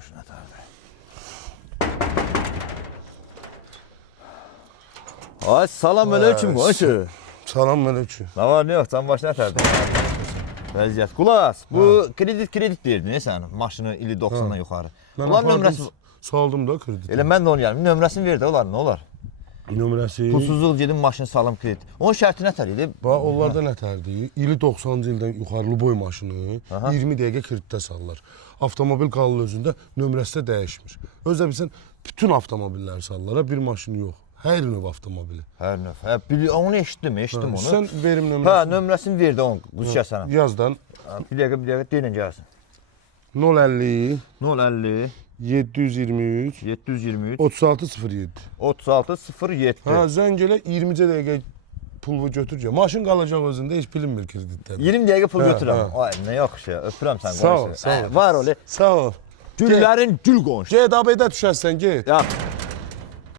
Qonşu nətərdir? Ay, salam aleyküm qonşu. Salam aleyküm. Nə var, nə yox, can baş nətərdir? Vəziyyət. Qulas, bu kredit deyirdin, sən maşını ili 90'dan yuxarı. Ulan nömrəsi... Saldım da kredit. Elə mən də onu gəldim, nömrəsini ver də, olar, nə olar? Nömrəsi... Pulsuzluq gedim, maşını salım kredit. Onun şərti nətər idi? Onlarda nətərdir? İli 90-cı ildən yuxarılı boy maşını 20 dəqiqə kreditdə salırlar. Avtomobil qalır özündə, nömrəsi də dəyişmir. Özdə bilsən, bütün avtomobilləri salırlar, bir maşını yox. Hər növ avtomobili. Hər növ. Onu eşitdim onu. Sən verim nömrəsini. Hə, nömrəsini verdi onun, qüzgə sənə. Yazdan. Bir dəqiqə, deyilən gəlsin. 050 050 723 723 3607. 3607. Hə, zəng elə 20 dəqiqə pulu götür. Maşın qalacaq özündə, heç bilinmir kreditdən. 20 dəqiqə pul götürəm. Ay, nə yaxşı, öpürəm sən qonşu. Sağ ol. Var ol. Sağ ol. Güllərin gül qonşu. Get ABD düşərsən, get. Ya.